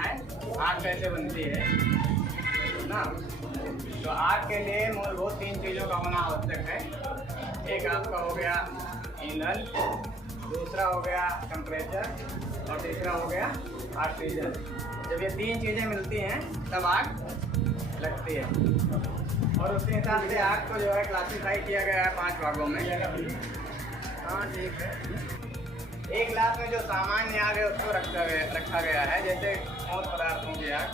है आग कैसे बनती है ना। तो आग के लिए मूलभूत 3 चीज़ों का होना आवश्यक है। एक आपका हो गया ईंधन, दूसरा हो गया टेम्परेचर और तीसरा हो गया ऑक्सीजन। जब ये 3 चीज़ें मिलती हैं तब आग लगती है। और उसके हिसाब से आग को जो है क्लासीफाई किया गया है 5 भागों में। हाँ ठीक है। एक गिलास में जो सामान्य आग है उसको रखा गया है, जैसे ठोस पदार्थों की आग।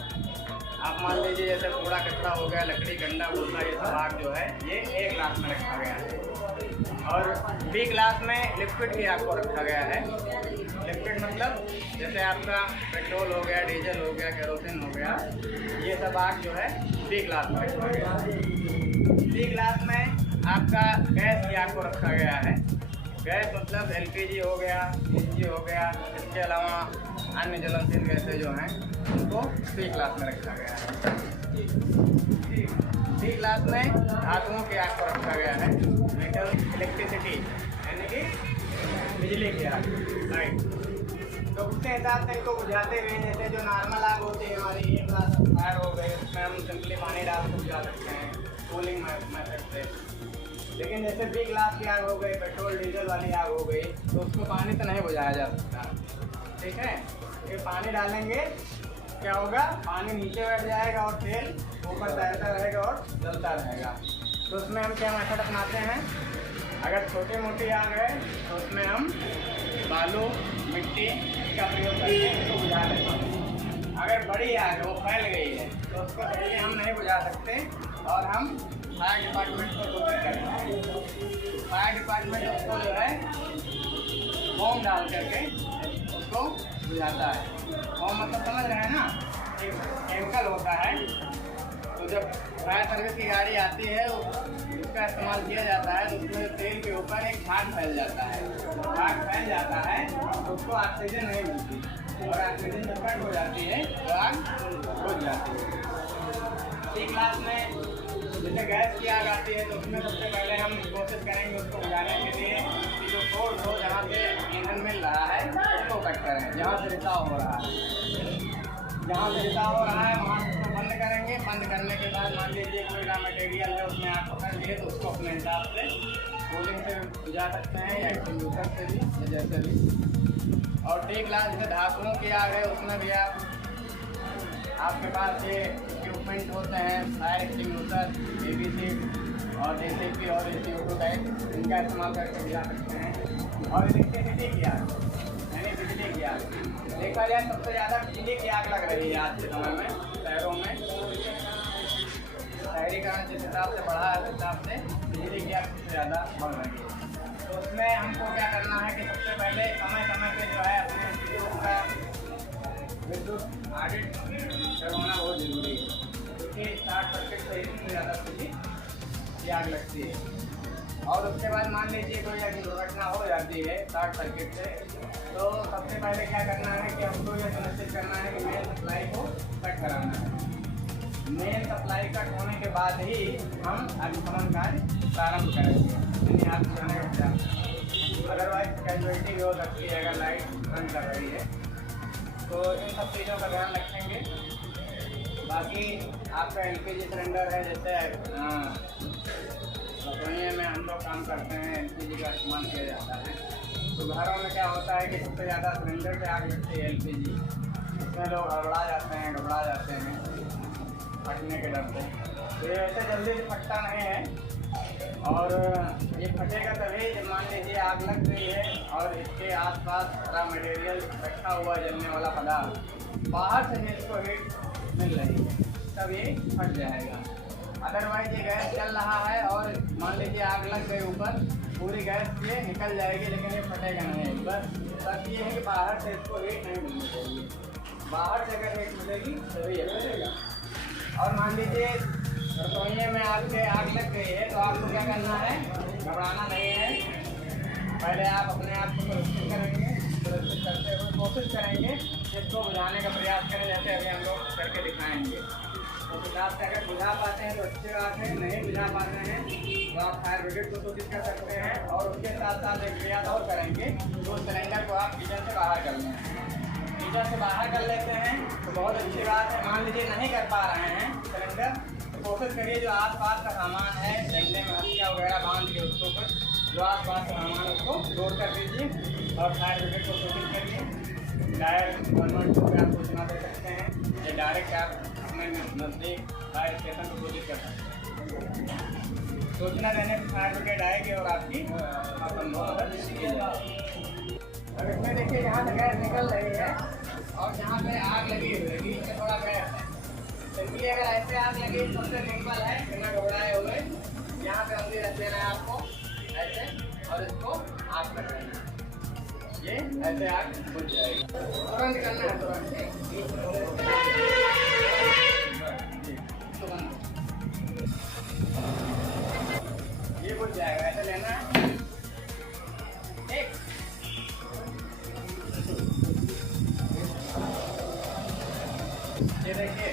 आप मान लीजिए जैसे कूड़ा कचरा हो गया, लकड़ी, गंदा भूसा, ये सब आग जो है ये एक गिलास में रखा गया है। और बी गिलास में लिक्विड की आग को रखा गया है। लिक्विड मतलब जैसे आपका पेट्रोल हो गया, डीजल हो गया, केरोसिन हो गया, ये सब आग जो है बी गिलास में रखा गया है। सी गिलास में आपका गैस की आग को रखा गया है। गैस मतलब एलपीजी हो गया, सीएनजी हो गया, इसके अलावा अन्य ज्वलनशील गैसें जो हैं उनको सी गिलास में रखा गया है। डी गिलास में धातुओं की आग को रखा गया है, मेटल इलेक्ट्रिसिटी यानी कि बिजली की आग, राइट। तो उसके हिसाब से इनको बुझाते हुए जैसे जो नॉर्मल आग होती है हमारी, एक गिलास फायर हो गई, उसमें हम सिंपली पानी डाल के बुझा सकते हैं कूलिंग मेथड से। लेकिन जैसे बी गिलास की आग हो गई, पेट्रोल डीजल वाली आग हो गई, तो उसको पानी से नहीं बुझाया जा सकता, ठीक है। ये पानी डालेंगे क्या होगा, पानी नीचे बैठ जाएगा और तेल ऊपर तैरता रहेगा और जलता रहेगा। तो उसमें हम क्या मेथड अपनाते हैं, अगर छोटी मोटी आग है तो उसमें हम बालू, मिट्टी का प्रयोग करके उसको बुझा लेते हैं। अगर बड़ी आग है, वो फैल गई है, तो उसको पहले हम नहीं बुझा सकते और हम फायर डिपार्टमेंट को कोशिश करते हैं। फायर डिपार्टमेंट उसको जो है फोम डाल करके उसको बुझाता है। फोम मतलब समझ रहे हैं ना, एक केमिकल होता है। तो जब फायर सर्विस की गाड़ी आती है उसका इस्तेमाल किया जाता है, तो उसमें तेल के ऊपर एक झाग फैल जाता है। झाग फैल जाता है तो उसको ऑक्सीजन नहीं मिलती, और ऑक्सीजन जब कट हो जाती है तो आग बुझ जाती है। सी गिलास में जैसे गैस की आग आती है तो उसमें सबसे पहले हम कोशिश करेंगे उसको बुझाने के लिए कि जो सोर्स हो जहाँ से ईंधन मिल रहा है उसको कट करें, जहाँ से रिसाव हो रहा है। जहाँ से रिसाव हो रहा है वहाँ से उसको बंद करेंगे। बंद करने के बाद मान लीजिए कोई रॉ मटेरियल है उसमें आग पकड़ लिए तो उसको अपने हिसाब से कूलिंग से बुझा सकते हैं या एक्सटिंग्विशर से भी, या जैसे भी। और टी गिलास जैसे धातुओं की आग है उसमें भी आपके पास ये इक्विपमेंट होते हैं, फायर एक्सटिंग्विशर, एबीसी और जेसीपी और CO2 टाइप, इनका इस्तेमाल करके बुझा सकते हैं। और इलेक्ट्रिसिटी की आग यानी बिजली की आग, देखा जाए सबसे ज़्यादा बिजली की आग लग रही है आज के समय में शहरों में। शहरीकरण जिस हिसाब से बढ़ा है उस हिसाब से बिजली की आग सबसे ज़्यादा बढ़ रही है। तो उसमें हमको क्या करना है कि सबसे पहले समय समय पर जो है अपने इंस्टीट्यूट का विद्युत ऑडिट करवाना बहुत जरूरी है, क्योंकि शॉर्ट सर्किट से इससे ज़्यादा बिजली की आग लगती है। और उसके बाद मान लीजिए कोई अगर दुर्घटना हो जाती है शॉर्ट सर्किट से, तो सबसे पहले क्या करना है कि हमको ये सुनिश्चित करना है कि मेन सप्लाई को कट कराना है। मेन सप्लाई कट होने के बाद ही हम अग्निशमन कार्य प्रारंभ करेंगे, यानी आग बुझाने का प्रयास। अदरवाइज कैजुअलिटी भी हो सकती है अगर लाइट बंद कर रही है। तो इन सब चीज़ों का ध्यान रखेंगे। बाकी आपका LPG सिलेंडर है, जैसे रसोई में हम लोग काम करते हैं LPG का इस्तेमाल किया जाता है, तो घरों में क्या होता है कि सबसे ज़्यादा सिलेंडर पे आग लगती है LPG। इसमें लोग घबरा जाते हैं फटने के डर से। तो ये वैसे जल्दी से फटता नहीं है, और ये फटेगा तभी जब मान लीजिए आग लग गई है और इसके आसपास रॉ मटेरियल रखा हुआ जलने वाला पदार्थ बाहर से भी इसको हीट मिल रही है, तब ये फट जाएगा। अदरवाइज ये गैस चल रहा है और मान लीजिए आग लग गई ऊपर, पूरी गैस ये निकल जाएगी लेकिन ये फटेगा नहीं। बस ये है कि बाहर से इसको हीट नहीं मिलनी चाहिए, बाहर से अगर हीट मिलेगी तभी ये फटेगा। और मान लीजिए रसोई में आपके आग लग गई है तो आपको क्या करना है, घबराना नहीं है। पहले आप अपने आप को सुरक्षित करेंगे, सुरक्षित करते हुए कोशिश करेंगे इसको बुझाने का प्रयास करें, जैसे अभी हम लोग करके दिखाएंगे। तो बुझा से अगर बुझा पाते हैं तो अच्छी बात है, नहीं बुझा पाते हैं तो आप फायर ब्रिगेड को सूचित कर सकते हैं। और उसके साथ साथ एक प्रयास और करेंगे, तो सिलेंडर को आप किचन से बाहर कर लें। किचन से बाहर कर लेते हैं तो बहुत अच्छी बात है। मान लीजिए नहीं कर पा रहे हैं सिलेंडर, तो कोशिश करिए जो आसपास का सामान है, डंडे में हथिया वगैरह बांध के उसको कुछ जो आसपास का सामान है उसको जोड़ कर दीजिए और फायर ब्रिगेड को कोशिश करिए। डायरेक्ट 112 पे आप सूचना दे सकते हैं या डायरेक्ट आप अपने नज़दीक फायर स्टेशन को कोशिश कर सकते हैं। सूचना देने पर फायर ब्रिगेड आएगी और आपकी मदद की जाएगी। अब इसमें देखिए यहाँ से गैस निकल रही है और यहाँ पे आग लगी हुई है, बीच में थोड़ा गैस है। इसलिए अगर ऐसे आग लगी सबसे सिंपल है, बिना घबराए हुए यहाँ पे उंगली रख देना है आपको ऐसे और इसको आग कर देना है। ये ऐसे आग बुझ जाएगी। तुरंत करना है, तुरंत ये बुझ जाएगा। ऐसे लेना है एक ये देखिए